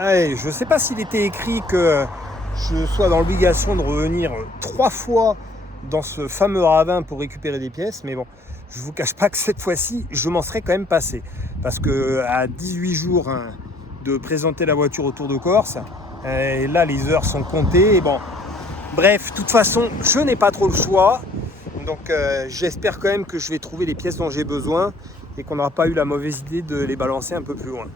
Allez, je ne sais pas s'il était écrit que je sois dans l'obligation de revenir 3 fois dans ce fameux ravin pour récupérer des pièces, mais bon, je ne vous cache pas que cette fois-ci, je m'en serais quand même passé. Parce que à 18 jours de présenter la voiture au Tour de Corse, et là les heures sont comptées, et bon, bref, de toute façon, je n'ai pas trop le choix, donc j'espère quand même que je vais trouver les pièces dont j'ai besoin et qu'on n'aura pas eu la mauvaise idée de les balancer un peu plus loin.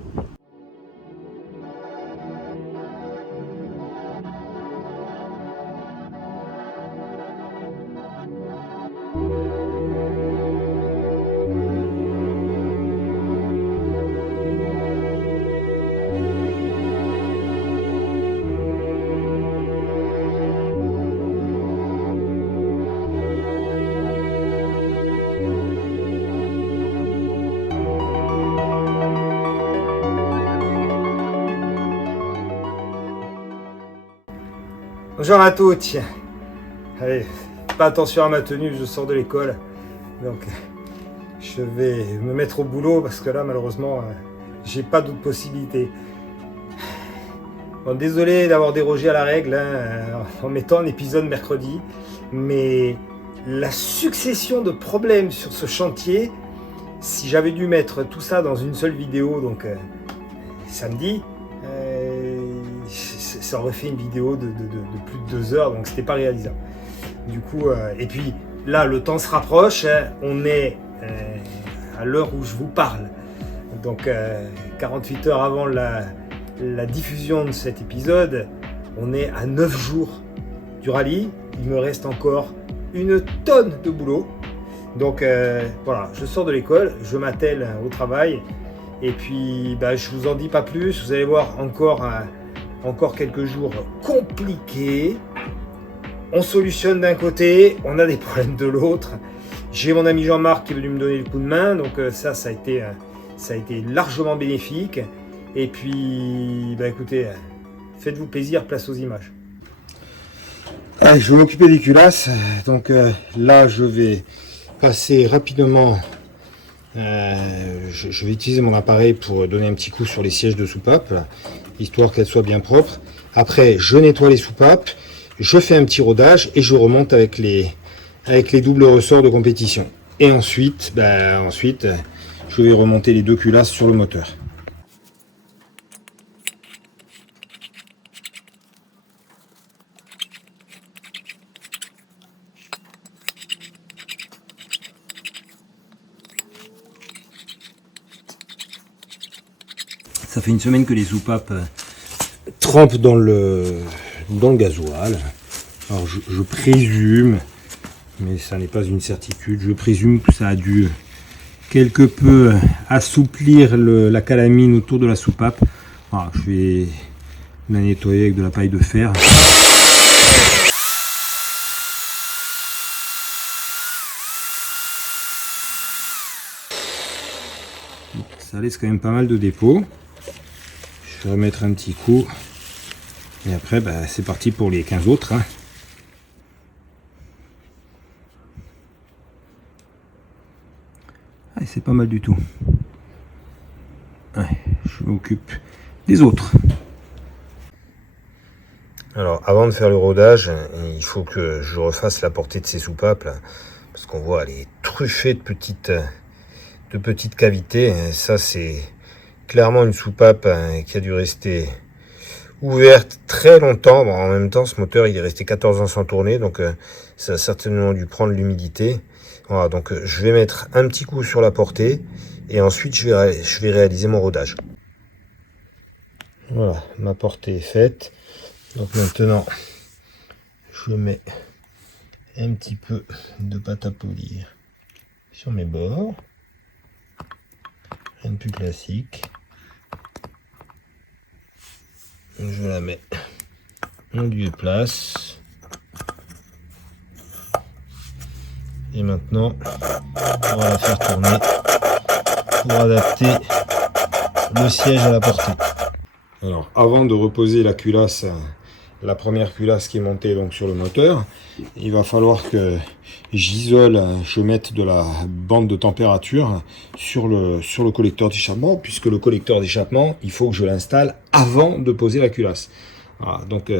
Bonjour à tous. Allez, pas attention à ma tenue, je sors de l'école. Donc je vais me mettre au boulot parce que là malheureusement j'ai pas d'autre possibilité. Bon, désolé d'avoir dérogé à la règle en mettant un épisode mercredi, mais la succession de problèmes sur ce chantier, si j'avais dû mettre tout ça dans une seule vidéo, donc samedi, ça aurait fait une vidéo de plus de 2 heures, donc c'était pas réalisable. Du coup, et puis là, le temps se rapproche, on est à l'heure où je vous parle. Donc 48 heures avant la diffusion de cet épisode, on est à 9 jours du rallye. Il me reste encore une tonne de boulot. Donc voilà, je sors de l'école, je m'attelle au travail. Et puis, je vous en dis pas plus. Vous allez voir encore quelques jours compliqués. On solutionne d'un côté, on a des problèmes de l'autre. J'ai mon ami Jean-Marc qui est venu me donner le coup de main, donc ça a été largement bénéfique. Et puis, écoutez, faites-vous plaisir, place aux images. Allez, je vais m'occuper des culasses. Donc là, je vais passer rapidement. Je vais utiliser mon appareil pour donner un petit coup sur les sièges de soupape, là, histoire qu'elles soient bien propres. Après, je nettoie les soupapes, je fais un petit rodage et je remonte avec les doubles ressorts de compétition. Et ensuite, je vais remonter les 2 culasses sur le moteur. Ça fait une semaine que les soupapes trempent dans le gasoil. Alors je présume, mais ça n'est pas une certitude, je présume que ça a dû quelque peu assouplir la calamine autour de la soupape. Alors, je vais la nettoyer avec de la paille de fer. Ça laisse quand même pas mal de dépôts. Je vais remettre un petit coup. Et après, c'est parti pour les 15 autres. C'est pas mal du tout. Je m'occupe des autres. Alors, avant de faire le rodage, il faut que je refasse la portée de ces soupapes. Là, parce qu'on voit, elle est truffée de petites cavités. Ça, c'est clairement une soupape qui a dû rester ouverte très longtemps. Bon, en même temps, ce moteur, il est resté 14 ans sans tourner, donc ça a certainement dû prendre l'humidité. Voilà, donc je vais mettre un petit coup sur la portée et ensuite je vais réaliser mon rodage. Voilà, ma portée est faite. Donc maintenant, je mets un petit peu de pâte à polir sur mes bords. Rien de plus classique. Je la mets en lieu et place. Et maintenant, on va la faire tourner pour adapter le siège à la portée. Alors, avant de reposer la culasse la première culasse qui est montée donc sur le moteur. Il va falloir que j'isole, je mette de la bande de température sur le collecteur d'échappement, puisque le collecteur d'échappement, il faut que je l'installe avant de poser la culasse. Voilà, donc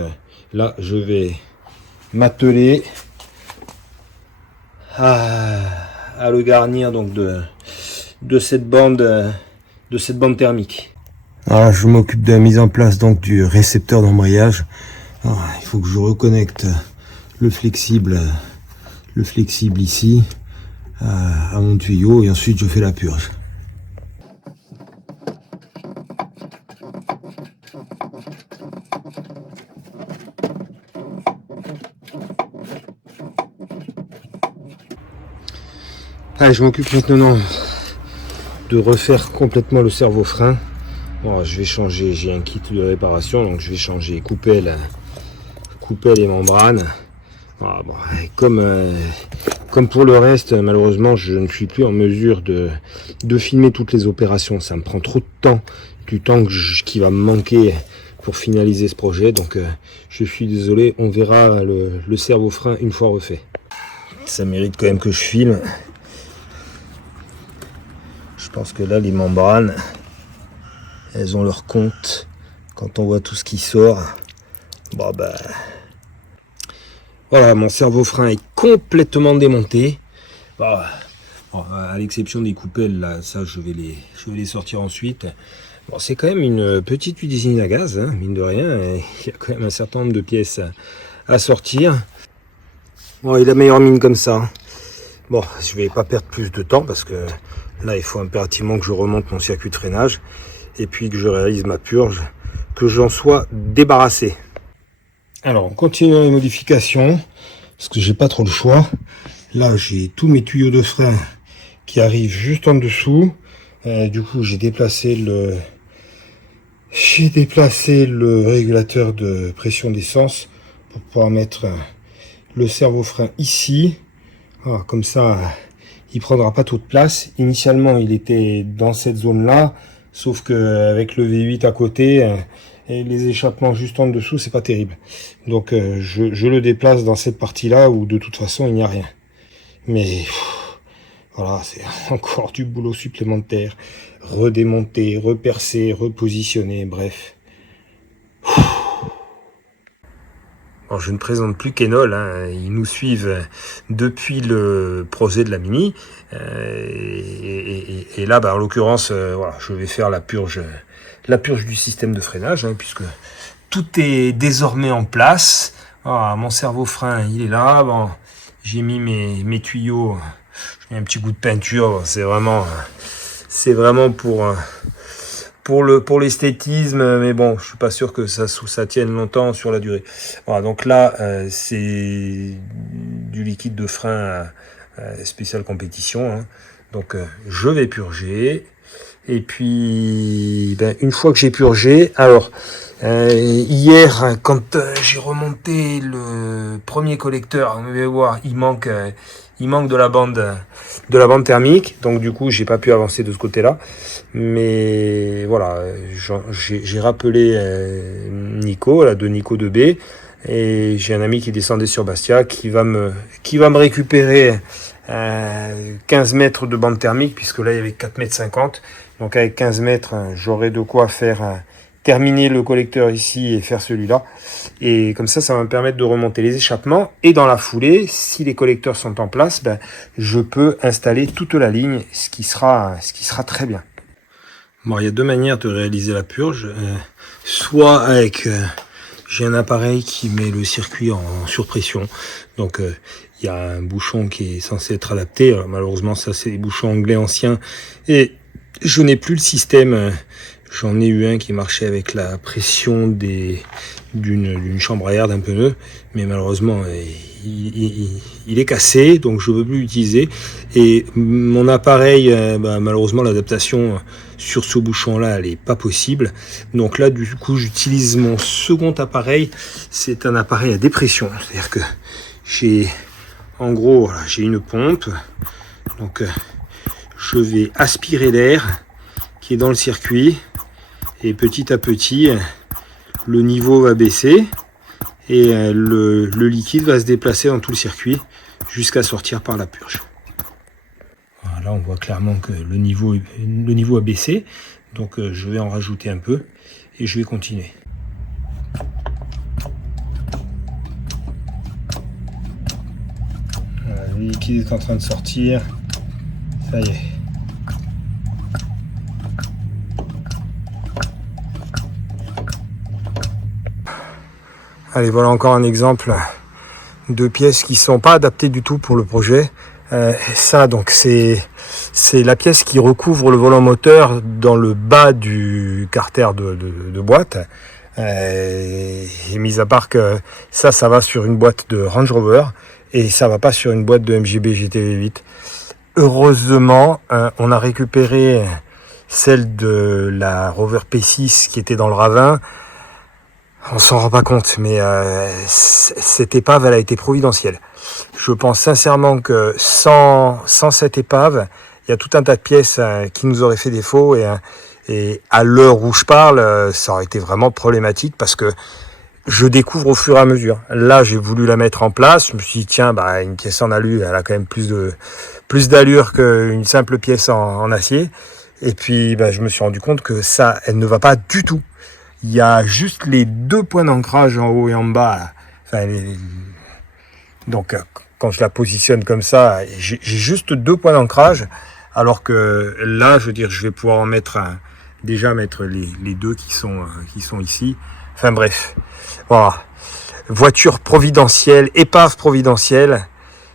là, je vais m'atteler à le garnir donc de cette bande thermique. Alors, je m'occupe de la mise en place donc du récepteur d'embrayage. Il faut que je reconnecte le flexible ici à mon tuyau et ensuite je fais la purge. Allez, je m'occupe maintenant de refaire complètement le servo-frein. Bon, je vais changer, j'ai un kit de réparation, donc je vais changer coupelle et membrane. Voilà, bon, comme pour le reste, malheureusement, je ne suis plus en mesure de filmer toutes les opérations. Ça me prend trop de temps, du temps qui va me manquer pour finaliser ce projet. Donc, je suis désolé, on verra le servo-frein une fois refait. Ça mérite quand même que je filme. Je pense que là, les membranes, elles ont leur compte. Quand on voit tout ce qui sort, bon bah... Voilà, mon servo-frein est complètement démonté. Bon, à l'exception des coupelles, là, ça je vais les sortir ensuite. Bon, c'est quand même une petite usine à gaz, hein, mine de rien. Il y a quand même un certain nombre de pièces à sortir. Bon, il a meilleure mine comme ça. Bon, je vais pas perdre plus de temps parce que là, il faut impérativement que je remonte mon circuit de freinage et puis que je réalise ma purge, que j'en sois débarrassé. Alors, on continue les modifications, parce que j'ai pas trop le choix. Là, j'ai tous mes tuyaux de frein qui arrivent juste en dessous. Du coup, j'ai déplacé le régulateur de pression d'essence pour pouvoir mettre le servo-frein ici. Voilà, comme ça, il prendra pas toute place. Initialement, il était dans cette zone-là, sauf que avec le V8 à côté... et les échappements juste en dessous, c'est pas terrible. Donc je le déplace dans cette partie-là où de toute façon il n'y a rien. Mais voilà, c'est encore du boulot supplémentaire. Redémonter, repercer, repositionner, bref. Alors, je ne présente plus qu'Enol, hein. Ils nous suivent depuis le projet de la Mini. Et là, en l'occurrence, voilà, je vais faire la purge du système de freinage, hein, puisque tout est désormais en place. Voilà, mon servo-frein, il est là. Bon, j'ai mis mes tuyaux, j'ai mis un petit goût de peinture. Bon, c'est vraiment pour l'esthétisme, mais bon, je suis pas sûr que ça tienne longtemps sur la durée. Voilà, donc là, c'est du liquide de frein spécial compétition, hein. Donc je vais purger. Et puis, une fois que j'ai purgé, alors hier, quand j'ai remonté le premier collecteur, vous allez voir, il manque de la bande thermique, donc du coup, j'ai pas pu avancer de ce côté-là. Mais voilà, j'ai rappelé Nico, là, de Nico 2B, et j'ai un ami qui descendait sur Bastia qui va me récupérer 15 mètres de bande thermique, puisque là il y avait 4,50 m. Donc avec 15 mètres, j'aurai de quoi faire terminer le collecteur ici et faire celui-là. Et comme ça va me permettre de remonter les échappements. Et dans la foulée, si les collecteurs sont en place, je peux installer toute la ligne, ce qui sera très bien. Bon, il y a deux manières de réaliser la purge. Soit avec... j'ai un appareil qui met le circuit en surpression. Donc il y a un bouchon qui est censé être adapté. Alors, malheureusement, ça c'est des bouchons anglais anciens. Et je n'ai plus le système. J'en ai eu un qui marchait avec la pression d'une chambre à air d'un pneu. Mais malheureusement, il est cassé. Donc je ne peux plus l'utiliser. Et mon appareil, malheureusement, l'adaptation sur ce bouchon-là, elle n'est pas possible. Donc là, du coup, j'utilise mon second appareil. C'est un appareil à dépression. C'est-à-dire que j'ai une pompe. Donc je vais aspirer l'air qui est dans le circuit. Et petit à petit, le niveau va baisser. et le liquide va se déplacer dans tout le circuit jusqu'à sortir par la purge. Voilà, on voit clairement que le niveau a baissé, donc je vais en rajouter un peu et je vais continuer. Voilà, le liquide est en train de sortir, ça y est. Allez, voilà encore un exemple de pièces qui sont pas adaptées du tout pour le projet. Ça, donc, c'est la pièce qui recouvre le volant moteur dans le bas du carter de boîte. Et mis à part que ça va sur une boîte de Range Rover et ça va pas sur une boîte de MGB GT8. Heureusement, on a récupéré celle de la Rover P6 qui était dans le ravin. On s'en rend pas compte, mais cette épave, elle a été providentielle. Je pense sincèrement que sans cette épave, il y a tout un tas de pièces qui nous auraient fait défaut et à l'heure où je parle, ça aurait été vraiment problématique parce que je découvre au fur et à mesure. Là, j'ai voulu la mettre en place. Je me suis dit, tiens, une pièce en alu, elle a quand même plus d'allure qu'une simple pièce en acier. Et puis, je me suis rendu compte que ça, elle ne va pas du tout. Il y a juste les 2 points d'ancrage en haut et en bas. Donc, quand je la positionne comme ça, j'ai juste 2 points d'ancrage. Alors que là, je veux dire, je vais pouvoir en mettre déjà mettre les 2 qui sont ici. Enfin bref, voilà. Voiture providentielle, épave providentielle,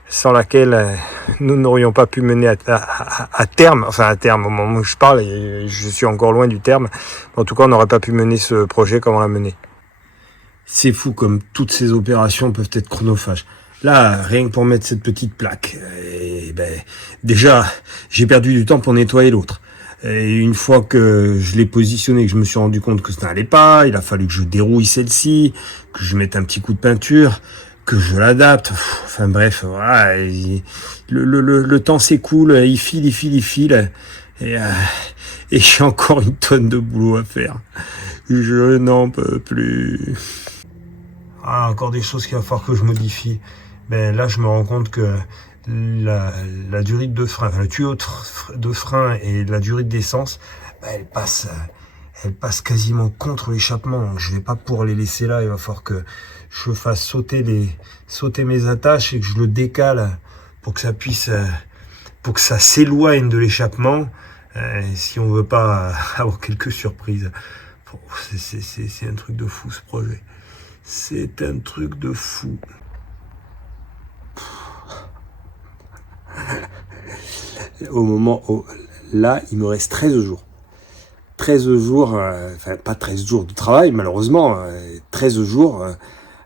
sans laquelle nous n'aurions pas pu mener à terme, enfin à terme, au moment où je parle, et je suis encore loin du terme, en tout cas on n'aurait pas pu mener ce projet comme on l'a mené. C'est fou comme toutes ces opérations peuvent être chronophages. Là, rien que pour mettre cette petite plaque, déjà j'ai perdu du temps pour nettoyer l'autre. Et une fois que je l'ai positionné, que je me suis rendu compte que ça n'allait pas, il a fallu que je dérouille celle-ci, que je mette un petit coup de peinture, que je l'adapte. Enfin bref, voilà. Le temps s'écoule, il file. Et j'ai encore une tonne de boulot à faire. Je n'en peux plus. Ah, encore des choses qu'il va falloir que je modifie. Là, je me rends compte que la durite de frein, le tuyau de frein et la durite d'essence, elle passe quasiment contre l'échappement. Donc je vais pas pouvoir les laisser là. Il va falloir que je fasse sauter mes attaches et que je le décale pour que ça s'éloigne de l'échappement. Si on veut pas avoir quelques surprises. C'est un truc de fou ce projet. C'est un truc de fou. Au moment où, là, il me reste 13 jours. 13 jours, pas 13 jours de travail, malheureusement, 13 jours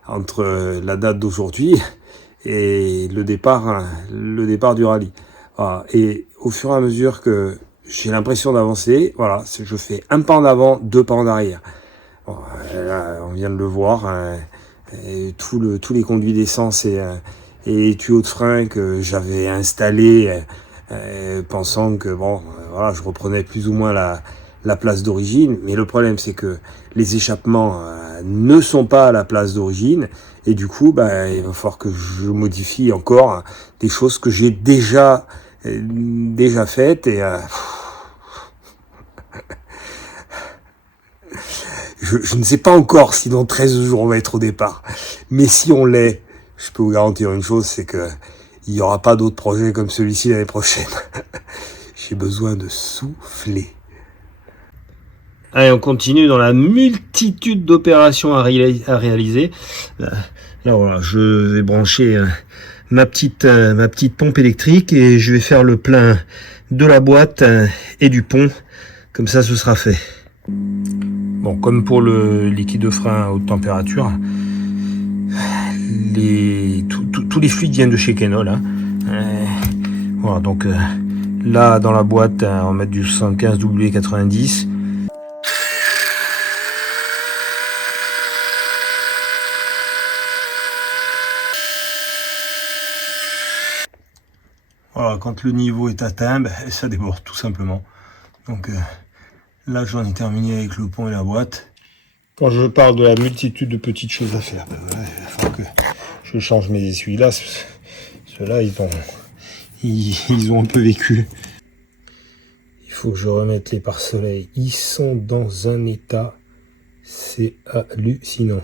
entre la date d'aujourd'hui et le départ du rallye. Voilà. Et au fur et à mesure que j'ai l'impression d'avancer, voilà, je fais un pas en avant, 2 pas en arrière. Bon, là, on vient de le voir, tous les conduits d'essence et les tuyaux de frein que j'avais installés, pensant que voilà, je reprenais plus ou moins la place d'origine, mais le problème c'est que les échappements ne sont pas à la place d'origine et du coup il va falloir que je modifie encore des choses que j'ai déjà faites et je ne sais pas encore si dans 13 jours on va être au départ, mais si on l'est, je peux vous garantir une chose, c'est que il n'y aura pas d'autres projets comme celui-ci l'année prochaine. J'ai besoin de souffler. Allez, on continue dans la multitude d'opérations à réaliser. Là, voilà, je vais brancher ma petite pompe électrique et je vais faire le plein de la boîte et du pont. Comme ça, ce sera fait. Bon, comme pour le liquide de frein à haute température, tous les fluides viennent de chez Kenol. Voilà, donc là, dans la boîte, on va mettre du 75 W90. Voilà, quand le niveau est atteint, ça déborde tout simplement. Donc là, j'en ai terminé avec le pont et la boîte. Quand je parle de la multitude de petites choses à faire, ben voilà, il va falloir que je change mes essuie-glaces. Ceux-là, ils ont un peu vécu. Il faut que je remette les pare-soleil. Ils sont dans un état, c'est hallucinant.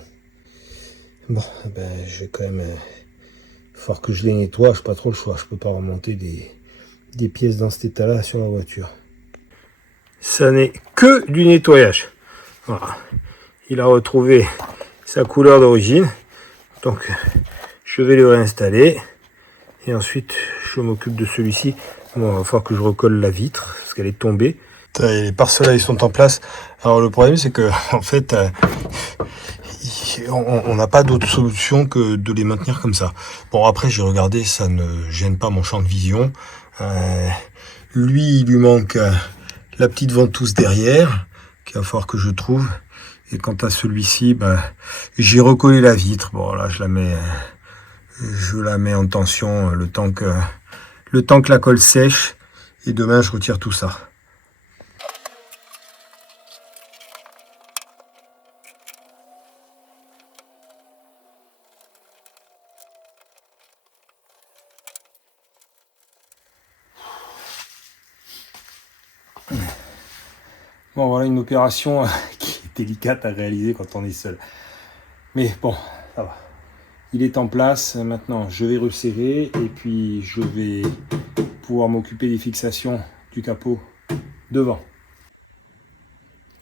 Bon, ben, je vais quand même... il va falloir que je les nettoie, je n'ai pas trop le choix. Je peux pas remonter des pièces dans cet état-là sur la voiture. Ça n'est que du nettoyage. Voilà. Il a retrouvé sa couleur d'origine. Donc, je vais le réinstaller. Et ensuite, je m'occupe de celui-ci. Bon, il va falloir que je recolle la vitre, parce qu'elle est tombée. Les pare-soleil sont en place. Alors, le problème, c'est que, en fait, on n'a pas d'autre solution que de les maintenir comme ça. Bon, après, j'ai regardé, ça ne gêne pas mon champ de vision. Lui, il lui manque la petite ventouse derrière, qu'il va falloir que je trouve. Et quant à celui-ci, ben, j'ai recollé la vitre. Bon, là, je la mets en tension le temps que la colle sèche. Et demain, je retire tout ça. Bon, voilà une opération qui est délicate à réaliser quand on est seul. Mais bon, ça va. Il est en place. Maintenant, je vais resserrer et puis je vais pouvoir m'occuper des fixations du capot devant.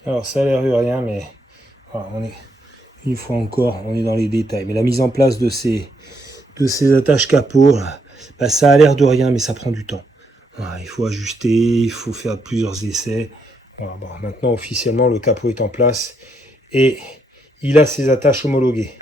Alors, ça a l'air de rien, mais voilà, une fois encore, on est dans les détails. Mais la mise en place de ces attaches capot, là, bah, ça a l'air de rien, mais ça prend du temps. Voilà, il faut ajuster, il faut faire plusieurs essais. Voilà, bon, maintenant, officiellement, le capot est en place et il a ses attaches homologuées.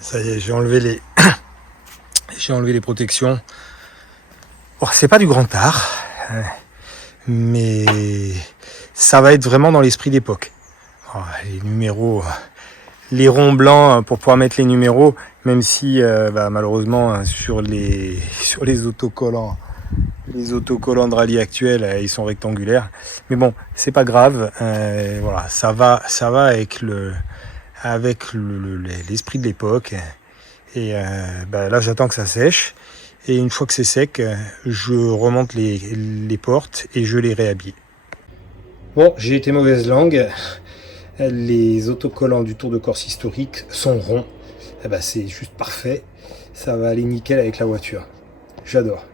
Ça y est, j'ai enlevé les protections. Bon, c'est pas du grand art, mais ça va être vraiment dans l'esprit d'époque. Oh, les numéros, les ronds blancs pour pouvoir mettre les numéros, même si malheureusement sur les autocollants, les autocollants de rallye actuels, ils sont rectangulaires. Mais bon, c'est pas grave. Voilà, ça va avec l'esprit de l'époque. Et là, j'attends que ça sèche. Et une fois que c'est sec, je remonte les portes et je les réhabille. Bon, j'ai été mauvaise langue. Les autocollants du Tour de Corse historique sont ronds. C'est juste parfait. Ça va aller nickel avec la voiture. J'adore.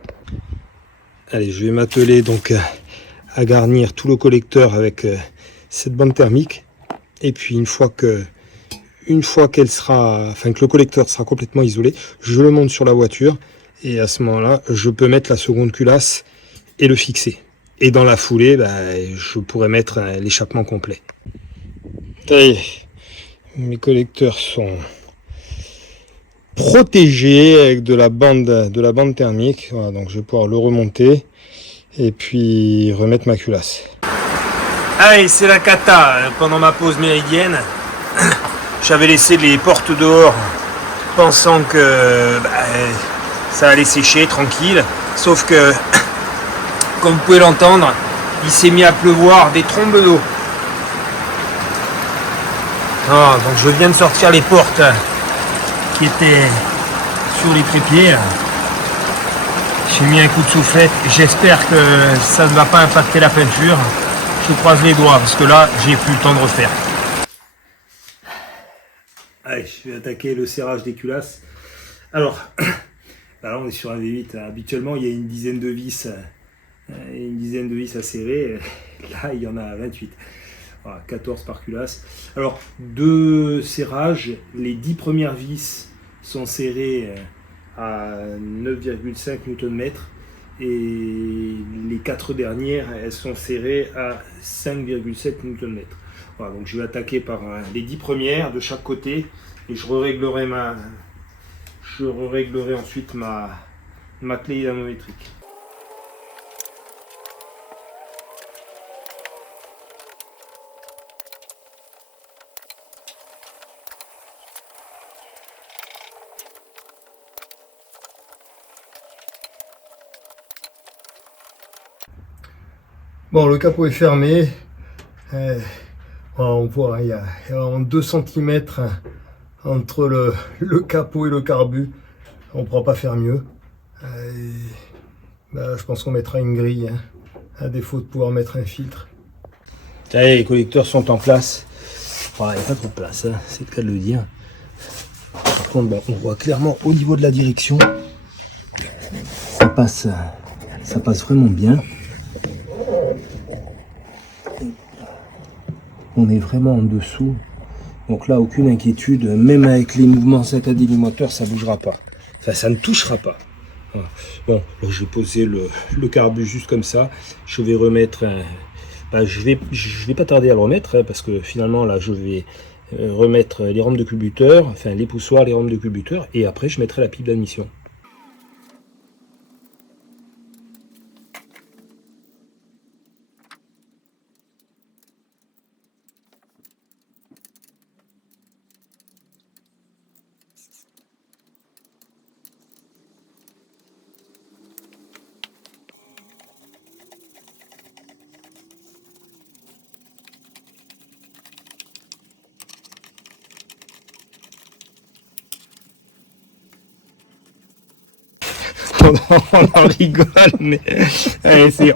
Allez, je vais m'atteler donc à garnir tout le collecteur avec cette bande thermique. Et puis une fois que le collecteur sera complètement isolé, je le monte sur la voiture et à ce moment-là, je peux mettre la seconde culasse et le fixer. Et dans la foulée, je pourrais mettre l'échappement complet. Ça y est, mes collecteurs sont protégés avec de la bande thermique. Voilà, donc je vais pouvoir le remonter et puis remettre ma culasse. Allez, c'est la cata pendant ma pause méridienne. J'avais laissé les portes dehors, pensant que ça allait sécher tranquille. Sauf que, comme vous pouvez l'entendre, il s'est mis à pleuvoir des trombes d'eau. Donc je viens de sortir les portes qui étaient sur les trépieds. J'ai mis un coup de soufflette. J'espère que ça ne va pas impacter la peinture. Je croise les doigts parce que là, j'ai plus le temps de refaire. Allez, je vais attaquer le serrage des culasses. Alors, là on est sur un V8. Habituellement, il y a une dizaine de vis à serrer. Là, il y en a 28. Voilà, 14 par culasse. Alors, de serrage, les 10 premières vis sont serrées à 9,5 Nm et les 4 dernières, elles sont serrées à 5,7 Nm. Voilà, donc je vais attaquer par les 10 premières de chaque côté et je réglerai ensuite ma clé dynamométrique. Bon, le capot est fermé. On voit, il y a 2 cm entre le capot et le carbu. On ne pourra pas faire mieux. Je pense qu'on mettra une grille, hein, à défaut de pouvoir mettre un filtre. Allez, les collecteurs sont en place. Il n'y a pas trop de place, hein, c'est le cas de le dire. Par contre, on voit clairement au niveau de la direction, ça passe vraiment bien. On est vraiment en dessous. Donc là, aucune inquiétude. Même avec les mouvements saccadés du moteur, ça ne bougera pas. Enfin, ça ne touchera pas. Voilà. Bon, là, j'ai posé le carbu juste comme ça. Je vais remettre... je vais pas tarder à le remettre, hein, parce que finalement, là, je vais remettre les rampes de culbuteur, enfin les poussoirs, les rampes de culbuteur, et après, je mettrai la pipe d'admission. On en rigole, mais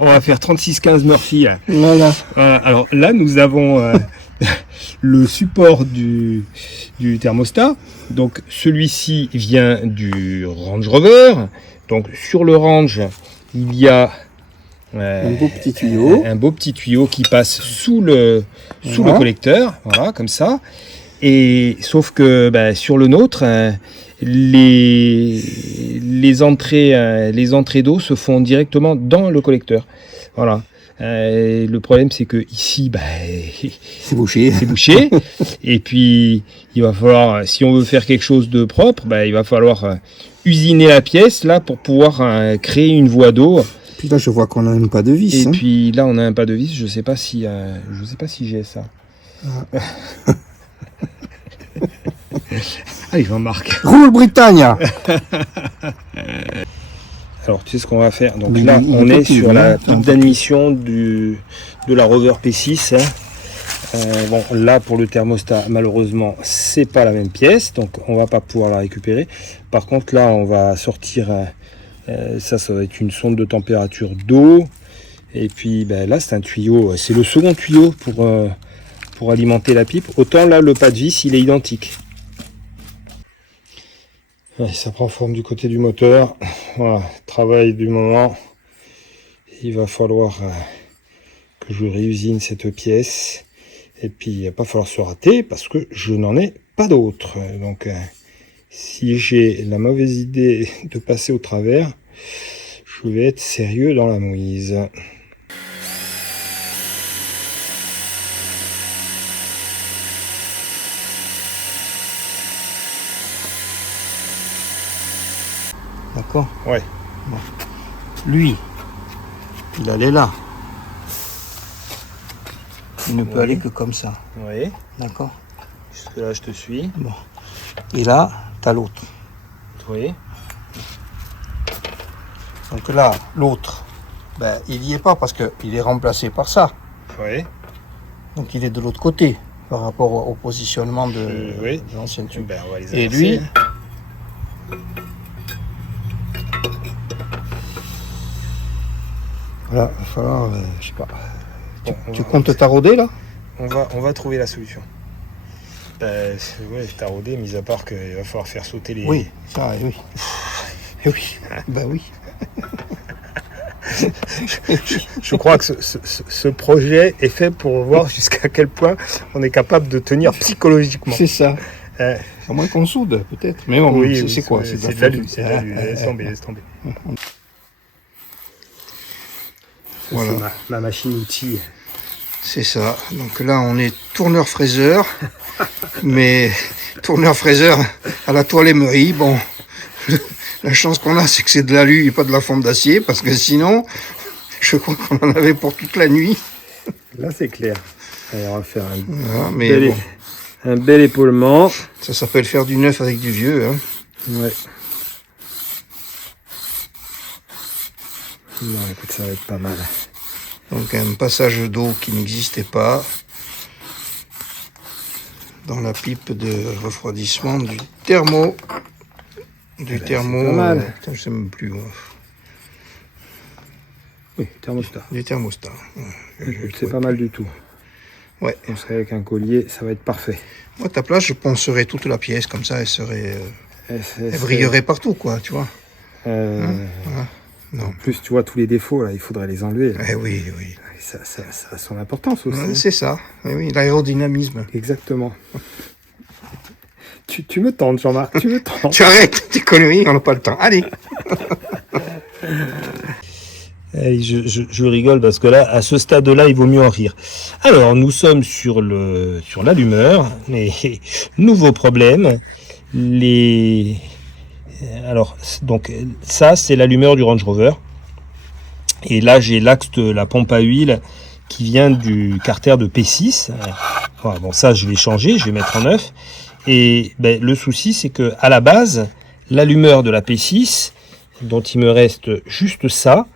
on va faire 36-15 Murphy. Là. Voilà. Alors là, nous avons le support du thermostat. Donc celui-ci vient du Range Rover. Donc sur le Range, il y a un beau petit tuyau. Un beau petit tuyau qui passe sous le collecteur. Voilà, comme ça. Et sauf que sur le nôtre, les entrées d'eau se font directement dans le collecteur. Voilà. Le problème, c'est que ici, c'est bouché. C'est bouché. Et puis, il va falloir, si on veut faire quelque chose de propre, il va falloir usiner la pièce là pour pouvoir créer une voie d'eau. Puis là, je vois qu'on a un pas de vis. Et puis là, on a un pas de vis. Je sais pas si j'ai ça. Ah. Allez, Jean-Marc. Roule Britannia. Alors, tu sais ce qu'on va faire. Donc là, on est sur la pipe d'admission de la Rover P6. Bon, là, pour le thermostat, malheureusement, c'est pas la même pièce. Donc, on va pas pouvoir la récupérer. Par contre, là, on va sortir... ça va être une sonde de température d'eau. Et puis, là, c'est un tuyau. C'est le second tuyau pour alimenter la pipe. Autant là, le pas de vis, il est identique. Ouais, ça prend forme du côté du moteur. Voilà, travail du moment. Il va falloir que je réusine cette pièce. Et puis, il va pas falloir se rater parce que je n'en ai pas d'autre. Donc, si j'ai la mauvaise idée de passer au travers, je vais être sérieux dans la mouise. D'accord. Ouais. Bon. Lui, il allait là. Il ne peut aller que comme ça. Oui. D'accord. Jusque là, je te suis. Bon. Et là, tu as l'autre. Oui. Donc là, l'autre, il n'y est pas parce qu'il est remplacé par ça. Oui. Donc il est de l'autre côté par rapport au positionnement de l'ancien tube. On va les et lui, voilà, il va falloir, je sais pas. Tu comptes tarauder là? On va trouver la solution. Tarauder, mis à part qu'il va falloir faire sauter les... Oui, ça, oui. Oui, oui. Je crois que ce projet est fait pour voir jusqu'à quel point on est capable de tenir psychologiquement. C'est ça. À moins qu'on soude, peut-être. Mais bon, oui, c'est quoi? C'est de l'alu, laisse tomber. Voilà. C'est ma machine outil. C'est ça. Donc là, on est tourneur-fraiseur. Mais tourneur-fraiseur à la toile émerie, bon, la chance qu'on a, c'est que c'est de l'alu et pas de la forme d'acier, parce que sinon, je crois qu'on en avait pour toute la nuit. Là, c'est clair. Allez, on va faire Voilà, mais bon, un bel épaulement. ça s'appelle faire du neuf avec du vieux. Hein. Ouais. Non, écoute, ça va être pas mal. Donc un passage d'eau qui n'existait pas dans la pipe de refroidissement du thermo. Du thermo. c'est pas mal. Putain, je sais même plus. Oui, thermostat. Du thermostat. C'est pas mal du tout. Ouais. On serait avec un collier, ça va être parfait. Moi, à ta place, je poncerais toute la pièce, comme ça, elle serait. Elle brillerait partout, quoi, tu vois. Voilà. Non. En plus, tu vois, tous les défauts, là, il faudrait les enlever. Eh oui, oui. Ça a son importance aussi. Ouais, c'est ça. Eh oui, l'aérodynamisme. Exactement. Tu me tentes, Jean-Marc, tu me tentes. Tu arrêtes tes conneries, on n'a pas le temps. Allez. Allez, je rigole parce que là, à ce stade-là, il vaut mieux en rire. Alors, nous sommes sur l'allumeur, mais nouveau problème. Alors, donc, ça, c'est l'allumeur du Range Rover. Et là, j'ai l'axe de la pompe à huile qui vient du carter de P6. Voilà, bon, ça, je vais changer, je vais mettre en neuf. Et ben, le souci, c'est que à la base, l'allumeur de la P6, dont il me reste juste ça,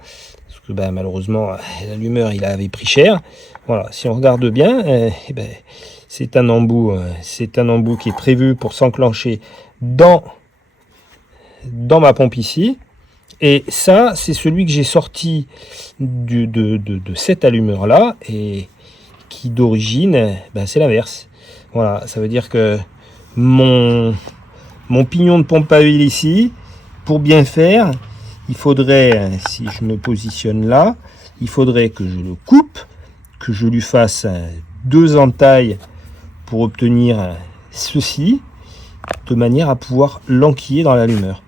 parce que ben, malheureusement, l'allumeur, il avait pris cher. Voilà, si on regarde bien, ben, c'est un embout qui est prévu pour s'enclencher dans ma pompe ici. Et ça, c'est celui que j'ai sorti de cette allumeur-là, et qui d'origine, ben, c'est l'inverse. Voilà, ça veut dire que mon pignon de pompe à huile ici, pour bien faire, il faudrait, si je me positionne là, il faudrait que je le coupe, que je lui fasse 2 entailles pour obtenir ceci, de manière à pouvoir l'enquiller dans l'allumeur.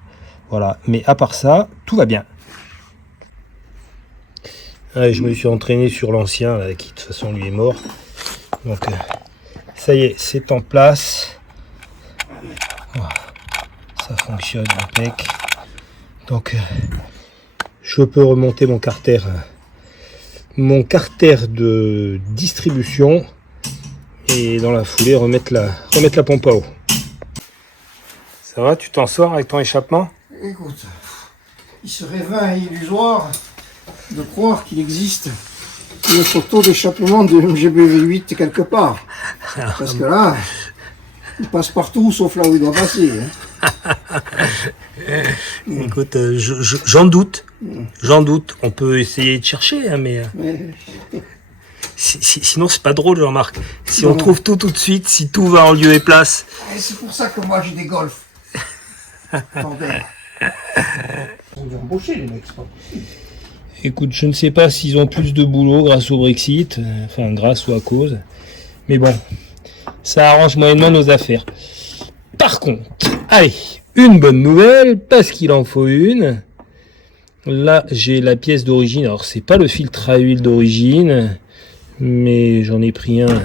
Voilà, mais à part ça, tout va bien. Allez, je me suis entraîné sur l'ancien, qui de toute façon lui est mort. Donc, ça y est, c'est en place. Voilà. Ça fonctionne impec. Donc, je peux remonter mon carter de distribution et dans la foulée remettre la pompe à eau. Ça va, tu t'en sors avec ton échappement? Écoute, il serait vain et illusoire de croire qu'il existe une photo d'échappement de MGB-8 quelque part. Parce que là, il passe partout sauf là où il doit passer. Hein. Écoute, j'en doute. On peut essayer de chercher, hein, mais sinon c'est pas drôle, Jean-Marc. Si on trouve tout de suite, si tout va en lieu et place. Et c'est pour ça que moi j'ai des golfs. Ils ont embauché les mecs, c'est pas possible. Écoute, je ne sais pas s'ils ont plus de boulot grâce au Brexit, enfin grâce ou à cause, mais bon, ça arrange moyennement nos affaires. Par contre, allez, une bonne nouvelle, parce qu'il en faut une. Là, j'ai la pièce d'origine, alors c'est pas le filtre à huile d'origine, mais j'en ai pris un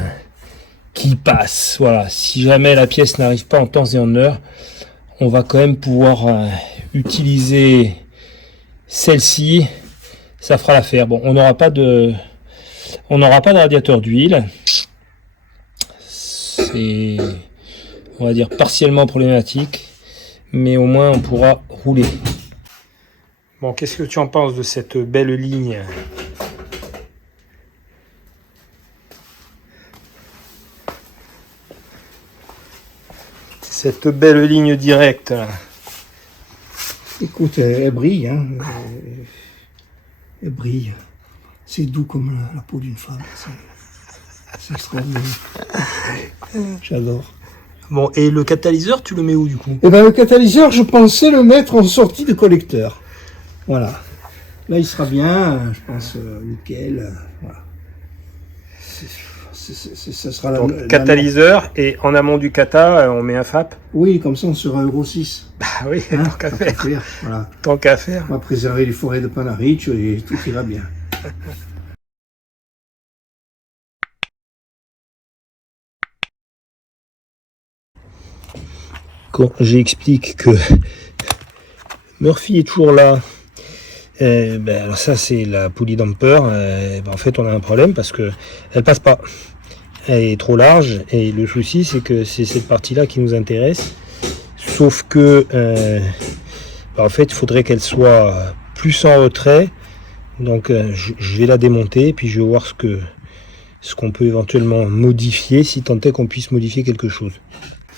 qui passe. Voilà, si jamais la pièce n'arrive pas en temps et en heure, on va quand même pouvoir utiliser celle-ci, ça fera l'affaire. Bon, on n'aura pas de radiateur d'huile. C'est, on va dire, partiellement problématique, mais au moins on pourra rouler. Bon, qu'est-ce que tu en penses de cette belle ligne ? Cette belle ligne directe. Écoute, elle brille, hein. Elle brille. C'est doux comme la peau d'une femme. C'est extraordinaire. J'adore. Bon, et le catalyseur, tu le mets où du coup ? Eh ben, le catalyseur, je pensais le mettre en sortie de collecteur. Voilà. Là, il sera bien, je pense, nickel. Voilà. Ça sera donc, catalyseur, et en amont du cata, on met un FAP ? Oui, comme ça, on sera Euro 6. Bah oui, Hein, tant qu'à faire. Voilà. Tant qu'à faire. On va préserver les forêts de Panarich et tout ira bien. Quand j'explique que Murphy est toujours là, alors ça c'est la poulie damper, en fait on a un problème parce que elle passe pas. Elle est trop large et le souci c'est que c'est cette partie-là qui nous intéresse. Sauf que en fait il faudrait qu'elle soit plus en retrait. Donc je vais la démonter et puis je vais voir ce qu'on peut éventuellement modifier si tant est qu'on puisse modifier quelque chose.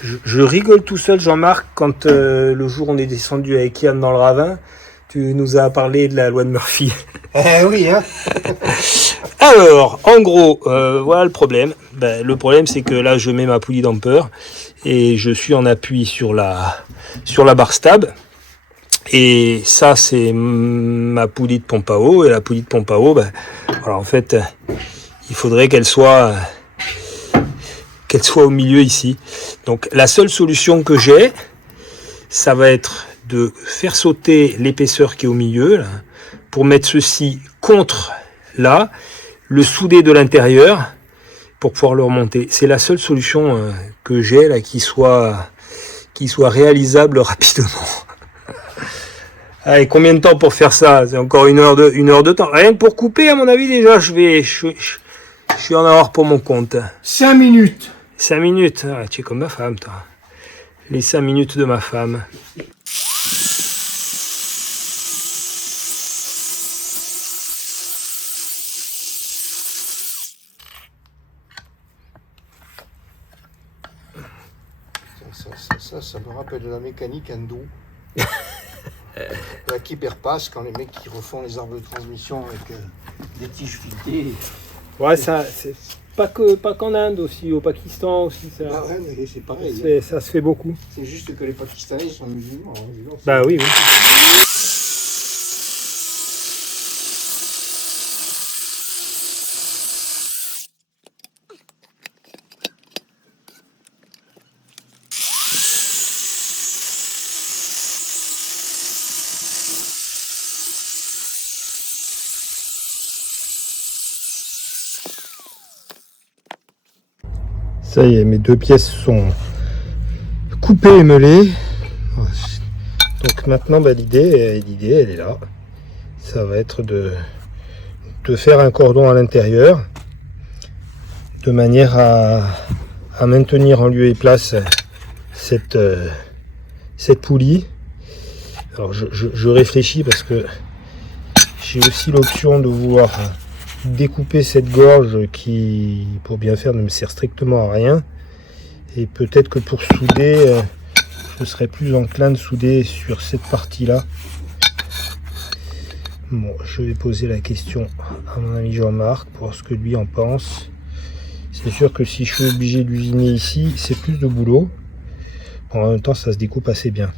Je rigole tout seul, Jean-Marc, quand le jour on est descendu avec Yann dans le ravin, tu nous as parlé de la loi de Murphy. Oui, hein. Alors, en gros, voilà le problème. Le problème, c'est que là, je mets ma poulie damper et je suis en appui sur la barre stab. Et ça, c'est ma poulie de pompe à eau. Et la poulie de pompe à eau, voilà, en fait, il faudrait qu'elle soit au milieu ici. Donc la seule solution que j'ai, ça va être de faire sauter l'épaisseur qui est au milieu là, pour mettre ceci contre là, le souder de l'intérieur pour pouvoir le remonter. C'est la seule solution que j'ai là qui soit réalisable rapidement. Allez, combien de temps pour faire ça? C'est encore une heure de temps. Rien que pour couper, à mon avis, déjà, je suis en avoir pour mon compte. 5 minutes. 5 minutes, ah, tu es comme ma femme, toi. Les 5 minutes de ma femme. Ça me rappelle de la mécanique endo. Là, qui perpasse quand les mecs qui refont les arbres de transmission avec des tiges filetées. Ouais, ça, c'est pas qu'en Inde aussi, au Pakistan aussi, ça. Ah ouais, mais c'est pareil. Ça se fait beaucoup. C'est juste que les Pakistanais sont musulmans. Hein, Bah oui, oui. Ça y est, mes deux pièces sont coupées et meulées. Donc maintenant, l'idée, elle est là. Ça va être de faire un cordon à l'intérieur, de manière à maintenir en lieu et place cette poulie. Alors je réfléchis parce que j'ai aussi l'option de vouloir découper cette gorge qui, pour bien faire, ne me sert strictement à rien. Et peut-être que pour souder, je serais plus enclin de souder sur cette partie-là. Bon, je vais poser la question à mon ami Jean-Marc pour voir ce que lui en pense. C'est sûr que si je suis obligé d'usiner ici, c'est plus de boulot. En même temps, ça se découpe assez bien.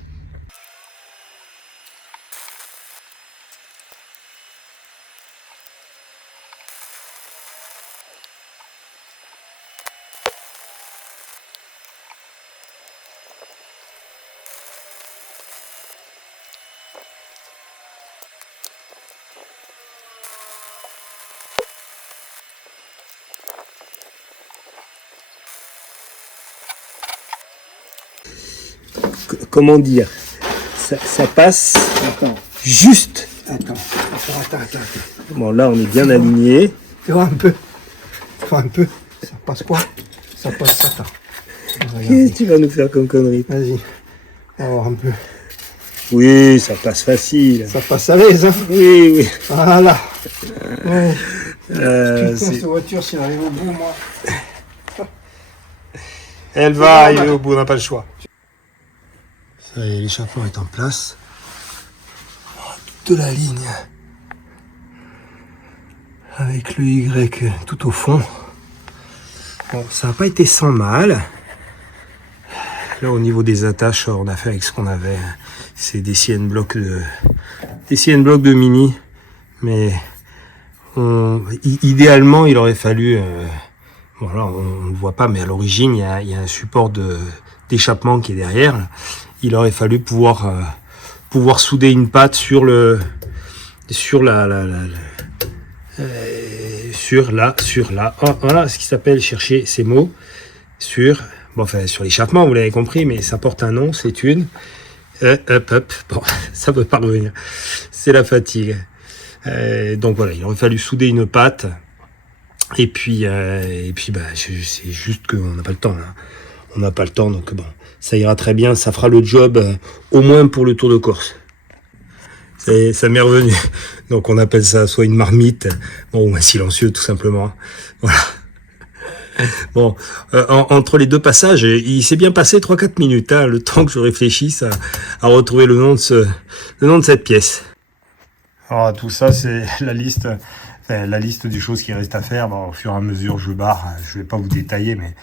Comment dire, ça passe juste. Attends. Bon, là on est bien aligné. Tu vois un peu. Ça passe quoi? Ça passe, attends. Qu'est-ce que tu vas nous faire comme connerie? Vas-y. On va voir un peu. Oui, ça passe facile. Ça passe à l'aise, hein? Oui. Voilà. Ouais. C'est... Cette voiture, si elle arrive au bout, moi. Elle va arriver au bout, on n'a pas le choix. Ça y est, l'échappement est en place. Toute la ligne. Avec le Y tout au fond. Bon, ça n'a pas été sans mal. Là, au niveau des attaches, on a fait avec ce qu'on avait. C'est des CN blocs de mini. Mais idéalement, il aurait fallu... bon, là, on ne le voit pas, mais à l'origine, il y a un support d'échappement qui est derrière. Là. Il aurait fallu pouvoir souder une patte sur sur la, voilà ce qui s'appelle chercher ces mots sur, bon, enfin, sur l'échappement, vous l'avez compris, mais ça porte un nom, c'est une, bon, ça peut pas revenir, c'est la fatigue. Donc voilà, il aurait fallu souder une patte, et puis bah, c'est juste qu'on n'a pas le temps, là. On n'a pas le temps, donc bon, ça ira très bien, ça fera le job, au moins pour le Tour de Corse. Ça m'est revenu. Donc on appelle ça soit une marmite, bon, ou un silencieux tout simplement. Voilà. Bon, entre les deux passages, il s'est bien passé 3-4 minutes, hein, le temps que je réfléchisse à retrouver le nom de cette pièce. Alors tout ça, c'est la liste des choses qui restent à faire. Bon, au fur et à mesure, je barre. Je vais pas vous détailler, mais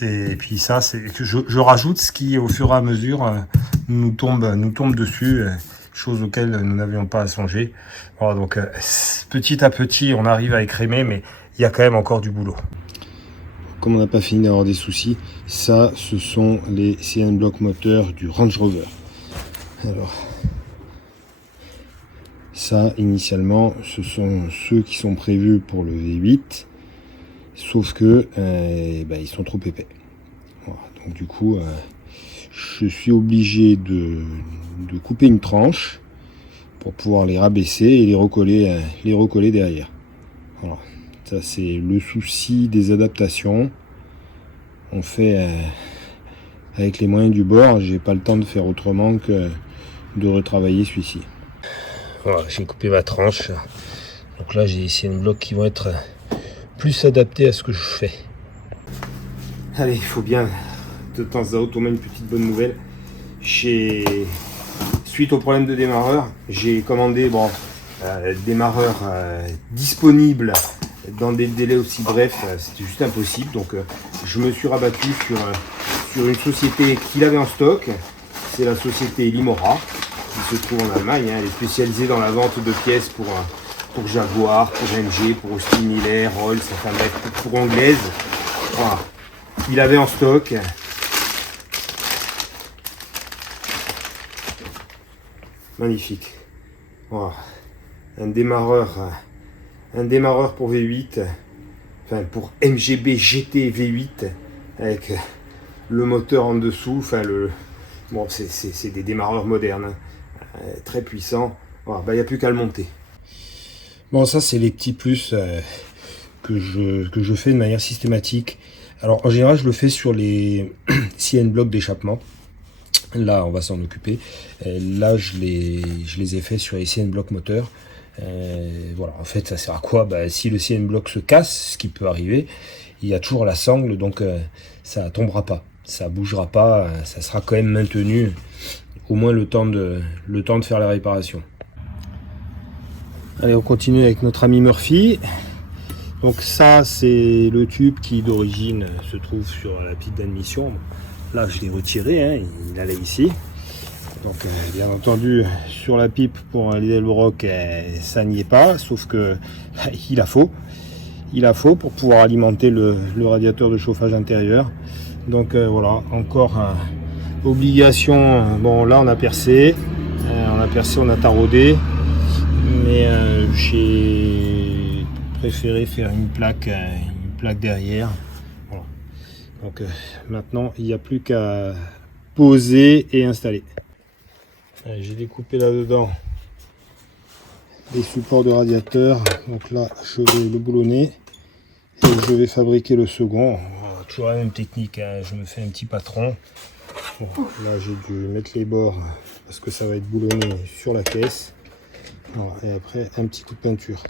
et puis ça, c'est que je rajoute ce qui, au fur et à mesure, nous tombe dessus. Choses auxquelles nous n'avions pas à songer. Voilà, donc petit à petit, on arrive à écrémer, mais il y a quand même encore du boulot. Comme on n'a pas fini d'avoir des soucis, ça, ce sont les CN blocs moteurs du Range Rover. Alors, ça, initialement, ce sont ceux qui sont prévus pour le V8, sauf que ils sont trop épais. Voilà, donc du coup, je suis obligé de couper une tranche pour pouvoir les rabaisser et les recoller derrière. Voilà. Ça, c'est le souci des adaptations. On fait avec les moyens du bord. J'ai pas le temps de faire autrement que de retravailler celui-ci. Voilà, j'ai coupé ma tranche. Donc là, j'ai ici une bloc qui vont être plus adaptés à ce que je fais. Allez, il faut bien de temps à autre, au moins une petite bonne nouvelle. Suite au problème de démarreur, j'ai commandé démarreur disponible dans des délais aussi brefs, c'était juste impossible. Donc je me suis rabattu sur une société qu'il avait en stock. C'est la société Limora, qui se trouve en Allemagne. Elle est spécialisée dans la vente de pièces pour Jaguar, pour MG, pour Austin Miller, Rolls, enfin bref, pour Anglaise. Voilà. Il avait en stock. Magnifique. Wow. Un démarreur pour V8, enfin pour MGB GT V8 avec le moteur en dessous. Enfin c'est des démarreurs modernes, hein, très puissants. Wow. Il n'y a plus qu'à le monter. Bon, ça c'est les petits plus que je fais de manière systématique. Alors en général, je le fais sur les CN blocs d'échappement. Là, on va s'en occuper. Là, je les ai fait sur les CN blocs moteurs. Voilà, en fait, ça sert à quoi? Si le CN bloc se casse, ce qui peut arriver, il y a toujours la sangle, donc ça tombera pas, ça bougera pas, ça sera quand même maintenu, au moins le temps de faire la réparation. Allez, on continue avec notre ami Murphy. Donc ça, c'est le tube qui d'origine se trouve sur la pile d'admission. Là, je l'ai retiré, hein, il allait ici. Donc, bien entendu, sur la pipe pour les Delbrock, ça n'y est pas, sauf que il a faux. Il a faux pour pouvoir alimenter le radiateur de chauffage intérieur. Donc voilà, encore obligation. Bon, là, on a percé, on a taraudé, mais j'ai préféré faire une plaque derrière. Donc maintenant, il n'y a plus qu'à poser et installer. J'ai découpé là-dedans les supports de radiateur. Donc là, je vais le boulonner et je vais fabriquer le second. Toujours la même technique, hein. Je me fais un petit patron. Bon, là, j'ai dû mettre les bords parce que ça va être boulonné sur la caisse. Voilà. Et après, un petit coup de peinture.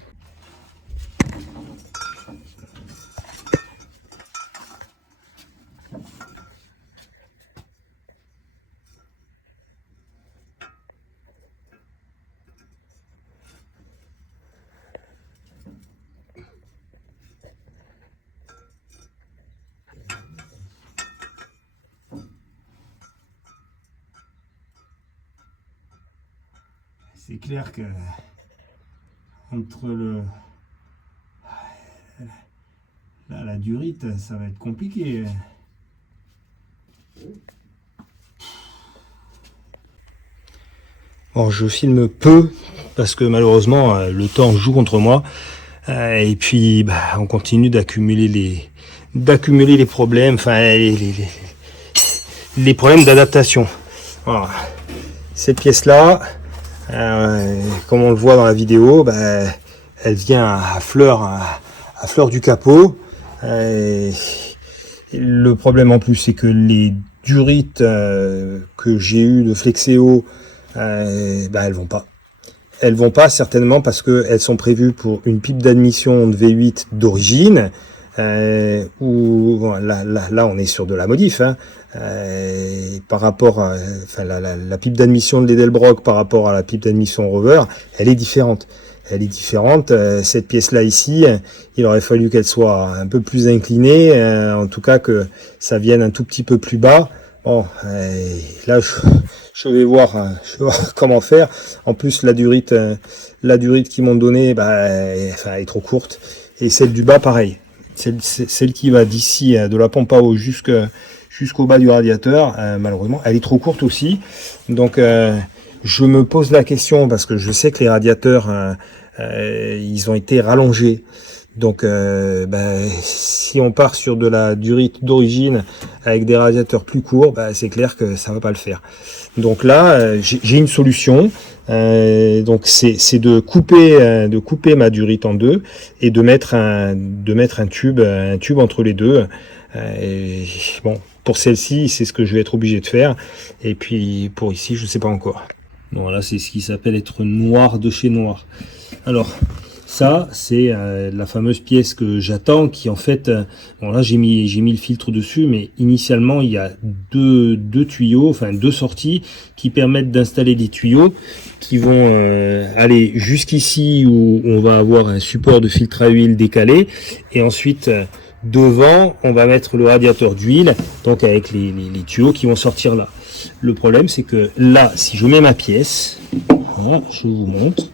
C'est clair que entre la durite, ça va être compliqué. Bon, je filme peu parce que malheureusement le temps joue contre moi. Et puis on continue d'accumuler les problèmes, enfin les problèmes d'adaptation. Voilà. Cette pièce-là, comme on le voit dans la vidéo, elle vient à fleur du capot. Le problème en plus, c'est que les durites que j'ai eu de Flexeo, elles vont pas. Elles vont pas certainement parce qu'elles sont prévues pour une pipe d'admission de V8 d'origine, où bon, là on est sur de la modif, hein, par rapport à la pipe d'admission de l'Edelbrock par rapport à la pipe d'admission Rover, elle est différente. Cette pièce-là ici, il aurait fallu qu'elle soit un peu plus inclinée, en tout cas que ça vienne un tout petit peu plus bas. Bon, là je vais voir comment faire. En plus, la durite qu'ils m'ont donnée, elle est trop courte. Et celle du bas, pareil. Celle qui va d'ici de la pompe à eau jusqu'au bas du radiateur, malheureusement, elle est trop courte aussi. Donc, je me pose la question parce que je sais que les radiateurs, ils ont été rallongés. Donc, si on part sur de la durite d'origine avec des radiateurs plus courts, c'est clair que ça va pas le faire. Donc là, j'ai une solution. Donc c'est de couper ma durite en deux et de mettre un tube entre les deux. Bon, pour celle-ci, c'est ce que je vais être obligé de faire. Et puis pour ici, je sais pas encore. Bon, là, c'est ce qui s'appelle être noir de chez noir. Alors, ça, c'est la fameuse pièce que j'attends, qui en fait, bon là j'ai mis le filtre dessus, mais initialement il y a deux tuyaux, enfin deux sorties qui permettent d'installer des tuyaux qui vont aller jusqu'ici où on va avoir un support de filtre à huile décalé, et ensuite devant on va mettre le radiateur d'huile, donc avec les tuyaux qui vont sortir là. Le problème c'est que là, si je mets ma pièce, voilà, je vous montre.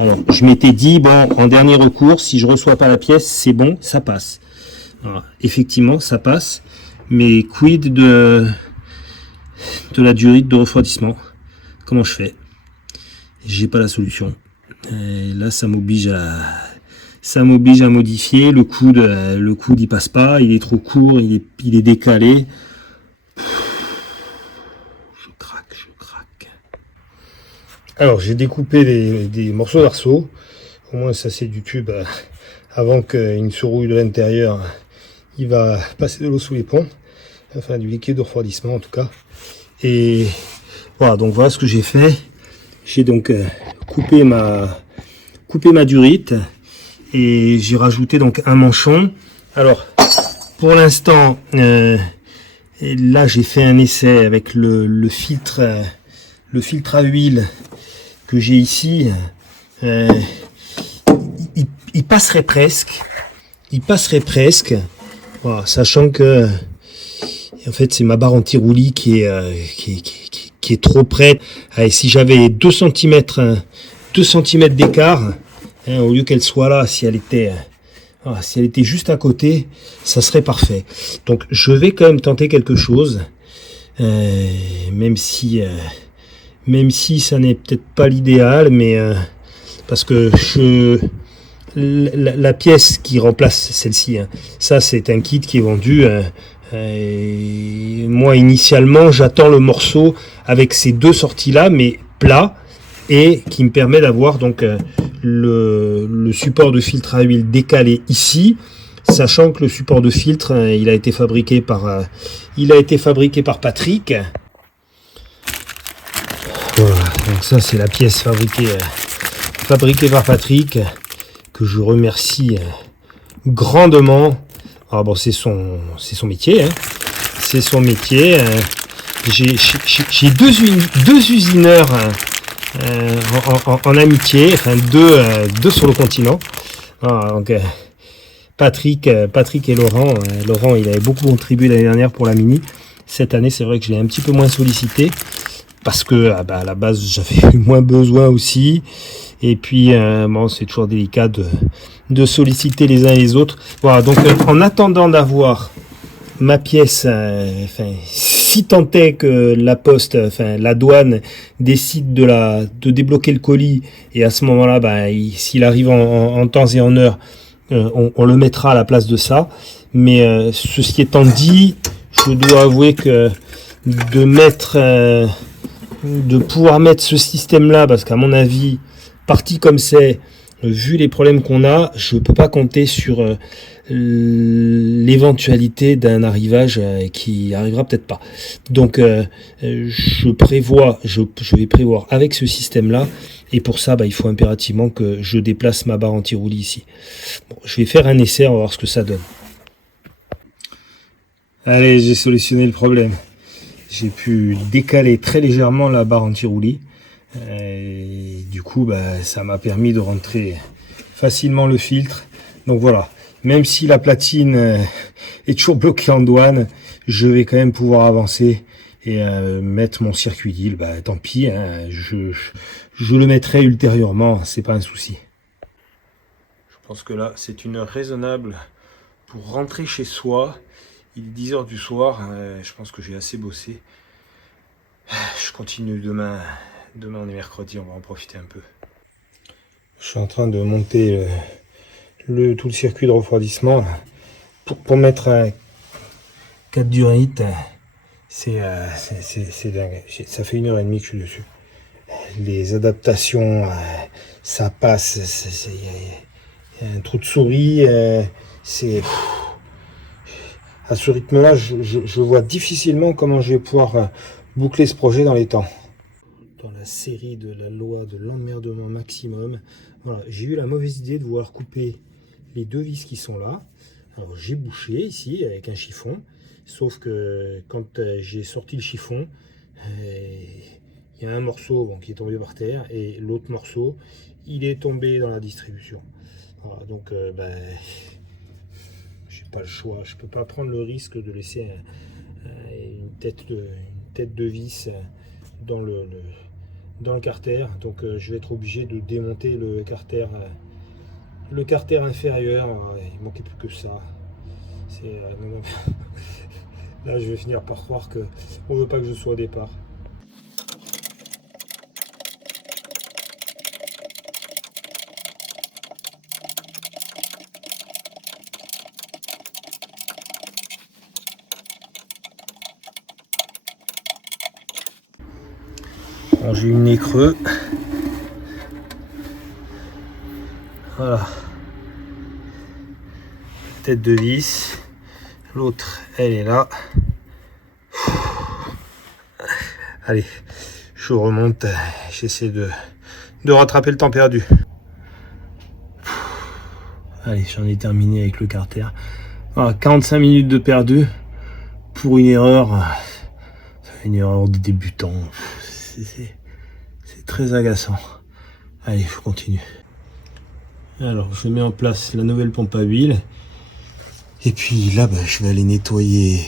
Alors, je m'étais dit, bon, en dernier recours, si je reçois pas la pièce, c'est bon, ça passe. Alors, effectivement, ça passe, mais quid de la durite de refroidissement? Comment je fais? J'ai pas la solution. Et là, ça m'oblige à modifier. Le coude, il passe pas, il est trop court, il est décalé. Alors j'ai découpé des morceaux d'arceau, au moins ça c'est du tube, avant qu'il ne se rouille de l'intérieur, il va passer de l'eau sous les ponts, enfin du liquide de refroidissement en tout cas. Et voilà, donc voilà ce que j'ai fait. J'ai donc coupé ma durite et j'ai rajouté donc un manchon. Alors pour l'instant, là j'ai fait un essai avec le filtre à huile que j'ai ici, il passerait presque, voilà, sachant que en fait c'est ma barre anti-roulis qui est trop près. Allez, si j'avais 2 cm d'écart, au lieu qu'elle soit là, si elle était juste à côté, ça serait parfait. Donc je vais quand même tenter quelque chose, même si ça n'est peut-être pas l'idéal, mais parce que la pièce qui remplace celle-ci, hein, ça c'est un kit qui est vendu. Moi initialement j'attends le morceau avec ces deux sorties là, mais plat, et qui me permet d'avoir donc le support de filtre à huile décalé ici, sachant que le support de filtre il a été fabriqué par Patrick. Voilà, donc ça c'est la pièce fabriquée par Patrick, que je remercie grandement. Ah bon, c'est son métier, hein. C'est son métier. J'ai deux usineurs en amitié, enfin deux sur le continent. Voilà, donc Patrick et Laurent. Laurent, il avait beaucoup contribué l'année dernière pour la Mini. Cette année, c'est vrai que je l'ai un petit peu moins sollicité, parce que à la base j'avais eu moins besoin aussi, et puis bon, c'est toujours délicat de solliciter les uns et les autres. Voilà, donc en attendant d'avoir ma pièce, si tant est que la poste, la douane décide de débloquer le colis, et à ce moment-là, s'il arrive en temps et en heure, on le mettra à la place de ça. Mais ceci étant dit, je dois avouer que de pouvoir mettre ce système-là, parce qu'à mon avis, parti comme c'est, vu les problèmes qu'on a, je peux pas compter sur l'éventualité d'un arrivage qui arrivera peut-être pas. Donc je vais prévoir avec ce système-là, et pour ça, il faut impérativement que je déplace ma barre anti-roulis ici. Bon, je vais faire un essai, on va voir ce que ça donne. Allez, j'ai solutionné le problème. J'ai pu décaler très légèrement la barre anti-roulis. Et du coup, ça m'a permis de rentrer facilement le filtre. Donc voilà, même si la platine est toujours bloquée en douane, je vais quand même pouvoir avancer et mettre mon circuit d'île. Tant pis, je le mettrai ultérieurement, c'est pas un souci. Je pense que là, c'est une heure raisonnable pour rentrer chez soi. Il est 10h du soir, je pense que j'ai assez bossé. Je continue demain. Demain on est mercredi, on va en profiter un peu. Je suis en train de monter tout le circuit de refroidissement là, pour mettre 4 durites. C'est dingue. Ça fait 1h30 que je suis dessus. Les adaptations, ça passe. Il y a un trou de souris. À ce rythme-là, je vois difficilement comment je vais pouvoir boucler ce projet dans les temps. Dans la série de la loi de l'emmerdement maximum, voilà, j'ai eu la mauvaise idée de vouloir couper les 2 vis qui sont là. Alors j'ai bouché ici avec un chiffon, sauf que quand j'ai sorti le chiffon, il y a un morceau qui est tombé par terre et l'autre morceau, il est tombé dans la distribution. Voilà, donc j'ai pas le choix, je peux pas prendre le risque de laisser une tête de vis dans le carter, donc je vais être obligé de démonter le carter inférieur. Il manquait plus que ça. Là je vais finir par croire que on veut pas que je sois au départ. J'ai eu le nez creux. Voilà. Tête de vis. L'autre, elle est là. Allez, je remonte. J'essaie de rattraper le temps perdu. Allez, j'en ai terminé avec le carter. Voilà, 45 minutes de perdu pour une erreur de débutant. C'est très agaçant. Allez, je continue. Alors, je mets en place la nouvelle pompe à huile. Et puis là, je vais aller nettoyer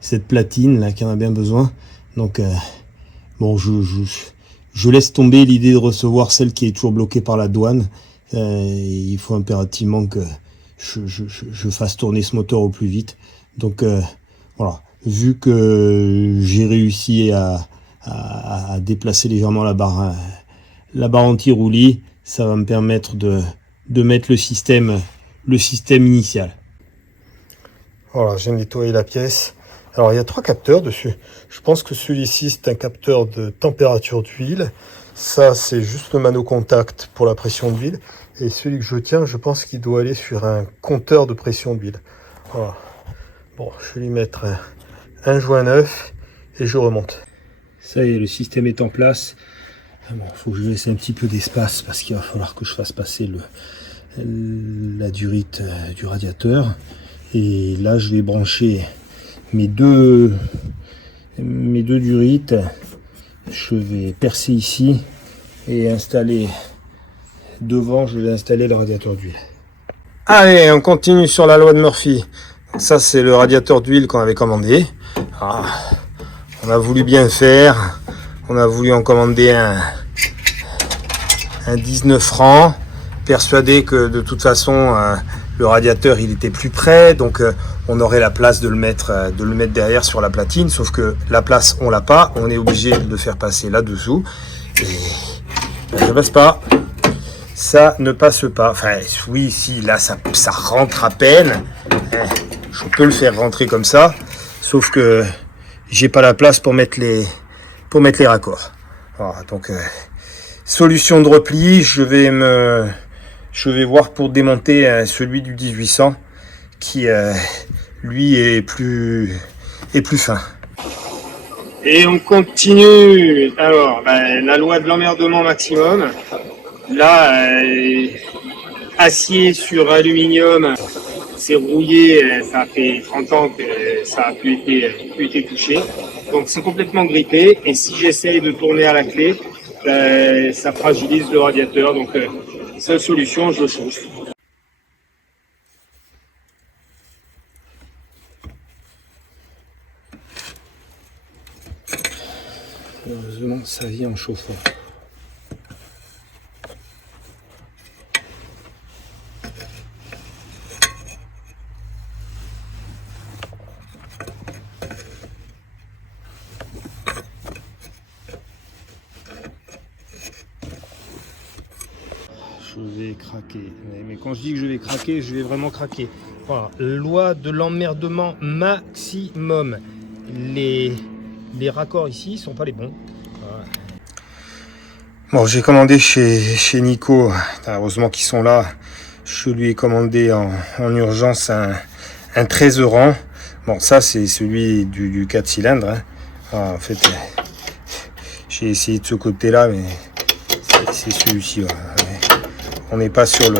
cette platine là qui en a bien besoin. Donc, bon, je laisse tomber l'idée de recevoir celle qui est toujours bloquée par la douane. Il faut impérativement que je fasse tourner ce moteur au plus vite. Donc, voilà. Vu que j'ai réussi à déplacer légèrement la barre anti-roulis, ça va me permettre de mettre le système initial. Voilà, j'ai nettoyé la pièce. Alors il y a 3 capteurs dessus. Je pense que celui-ci c'est un capteur de température d'huile. Ça c'est juste le mano contact pour la pression d'huile. Et celui que je tiens, je pense qu'il doit aller sur un compteur de pression d'huile. Voilà. Bon, je vais lui mettre un joint neuf et je remonte. Ça y est, le système est en place. Bon, faut que je laisse un petit peu d'espace parce qu'il va falloir que je fasse passer la durite du radiateur. Et là, je vais brancher mes deux durites. Je vais percer ici et installer devant, je vais installer le radiateur d'huile. Allez, on continue sur la loi de Murphy. Ça, c'est le radiateur d'huile qu'on avait commandé. Ah, on a voulu bien faire. On a voulu en commander un 19 francs. Persuadé que de toute façon, le radiateur il était plus près, donc on aurait la place de le mettre derrière sur la platine, sauf que la place on l'a pas, on est obligé de le faire passer là-dessous, et ça passe pas. Ça ne passe pas. Enfin, oui, si, là, ça rentre à peine. Je peux le faire rentrer comme ça. Sauf que j'ai pas la place pour mettre les raccords. Voilà, donc, solution de repli. Je vais voir pour démonter celui du 1800 qui, lui, est plus fin. Et on continue. Alors, la loi de l'emmerdement maximum. Là, acier sur aluminium, c'est rouillé, ça fait 30 ans que ça n'a plus été touché. Donc c'est complètement grippé, et si j'essaye de tourner à la clé, ça fragilise le radiateur. Donc seule solution, je le change. Heureusement, ça vient en chauffant. Je vais craquer. Mais quand je dis que je vais craquer, je vais vraiment craquer. Voilà. Loi de l'emmerdement maximum. Les raccords ici ne sont pas les bons. Voilà. Bon, j'ai commandé chez Nico. Heureusement qu'ils sont là. Je lui ai commandé en urgence un 13 rang. Bon, ça c'est celui du 4 cylindres. Hein. Ah, en fait, j'ai essayé de ce côté-là, mais c'est celui-ci. Voilà. On n'est pas sur le.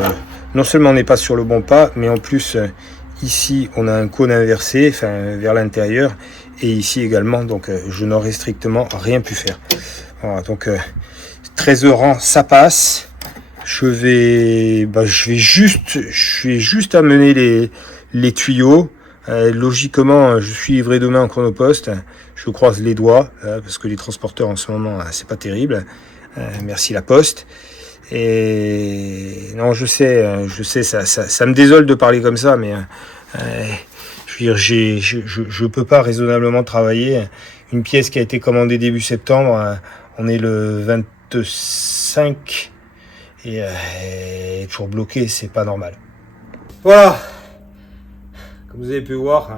Non seulement on n'est pas sur le bon pas, mais en plus ici on a un cône inversé, enfin vers l'intérieur, et ici également. Donc je n'aurais strictement rien pu faire. Voilà, donc 13 rangs, ça passe. Je vais juste amener les tuyaux. Logiquement, je suis livré demain en chronopost. Je croise les doigts parce que les transporteurs en ce moment, c'est pas terrible. Merci la Poste. Et non, je sais, ça me désole de parler comme ça, mais je veux dire, je peux pas raisonnablement travailler. Une pièce qui a été commandée début septembre, on est le 25 et toujours bloqué, c'est pas normal. Voilà, comme vous avez pu voir,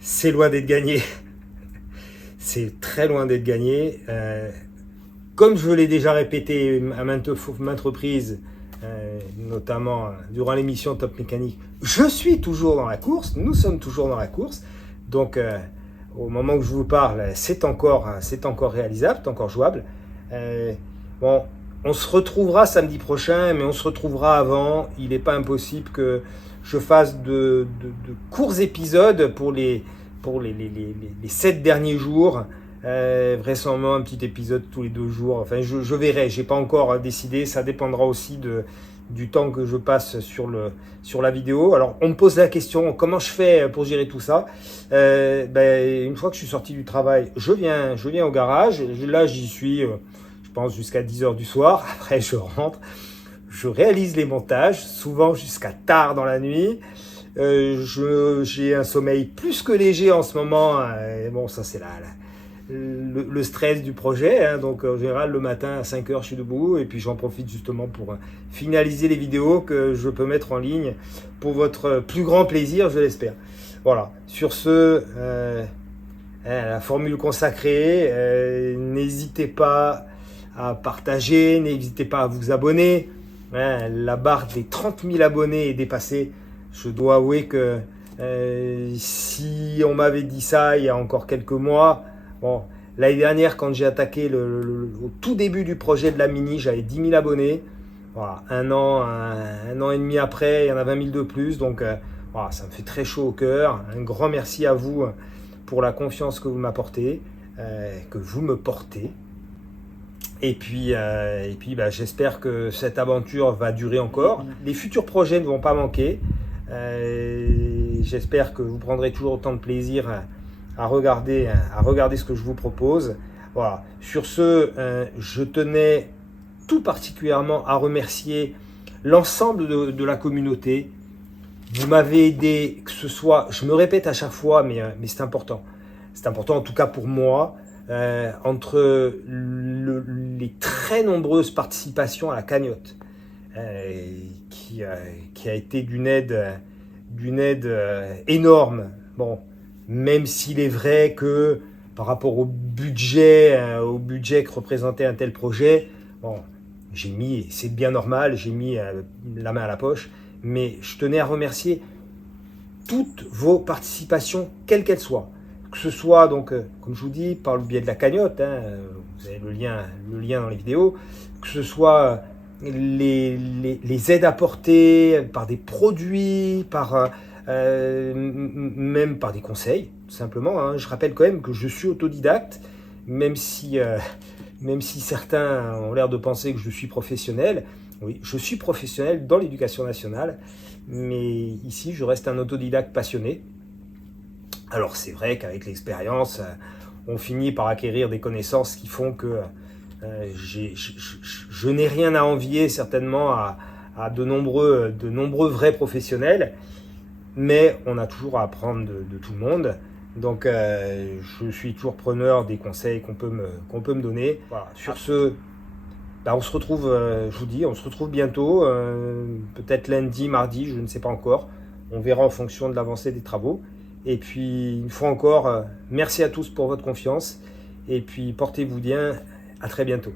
c'est loin d'être gagné. C'est très loin d'être gagné. Comme je l'ai déjà répété à maintes reprises, notamment durant l'émission Top Mécanique, je suis toujours dans la course, nous sommes toujours dans la course. Donc, au moment où je vous parle, c'est encore réalisable, c'est encore jouable. Bon, on se retrouvera samedi prochain, mais on se retrouvera avant. Il n'est pas impossible que je fasse de courts épisodes pour les 7 derniers jours. Vraisemblablement un petit épisode tous les 2 jours. Enfin, je verrai. J'ai pas encore décidé. Ça dépendra aussi du temps que je passe sur la vidéo. Alors, on me pose la question comment je fais pour gérer tout ça. Une fois que je suis sorti du travail, je viens au garage. Là, j'y suis, je pense jusqu'à 10h du soir. Après, je rentre. Je réalise les montages, souvent jusqu'à tard dans la nuit. J'ai un sommeil plus que léger en ce moment. Bon, ça c'est le stress du projet, hein. Donc en général le matin à 5h je suis debout et puis j'en profite justement pour finaliser les vidéos que je peux mettre en ligne pour votre plus grand plaisir, je l'espère. Voilà, sur ce, la formule consacrée, n'hésitez pas à partager, n'hésitez pas à vous abonner, hein. La barre des 30 000 abonnés est dépassée. Je dois avouer que si on m'avait dit ça il y a encore quelques mois, bon, l'année dernière, quand j'ai attaqué au tout début du projet de la Mini, j'avais 10 000 abonnés. Voilà, un an et demi après, il y en a 20 000 de plus. Donc, voilà, ça me fait très chaud au cœur. Un grand merci à vous pour la confiance que vous m'apportez, que vous me portez. Et puis j'espère que cette aventure va durer encore. Les futurs projets ne vont pas manquer. J'espère que vous prendrez toujours autant de plaisir à regarder ce que je vous propose. Voilà. Sur ce, je tenais tout particulièrement à remercier l'ensemble de la communauté, vous m'avez aidé, que ce soit, je me répète à chaque fois, mais c'est important. C'est important en tout cas pour moi, entre les très nombreuses participations à la cagnotte, qui a été d'une aide énorme. Bon, même s'il est vrai que par rapport au budget que représentait un tel projet, bon, j'ai mis, c'est bien normal, j'ai mis la main à la poche, mais je tenais à remercier toutes vos participations, quelles qu'elles soient. Que ce soit, donc, comme je vous dis, par le biais de la cagnotte, hein, vous avez le lien dans les vidéos, que ce soit les aides apportées par des produits, même par des conseils, tout simplement. Hein. Je rappelle quand même que je suis autodidacte, même si certains ont l'air de penser que je suis professionnel. Oui, je suis professionnel dans l'éducation nationale, mais ici, je reste un autodidacte passionné. Alors, c'est vrai qu'avec l'expérience, on finit par acquérir des connaissances qui font que je n'ai rien à envier certainement à de nombreux vrais professionnels, mais on a toujours à apprendre de tout le monde. Donc, je suis toujours preneur des conseils qu'on peut me donner. Voilà. Sur ce, on se retrouve, je vous dis, on se retrouve bientôt, peut-être lundi, mardi, je ne sais pas encore. On verra en fonction de l'avancée des travaux. Et puis, une fois encore, merci à tous pour votre confiance. Et puis, portez-vous bien. À très bientôt.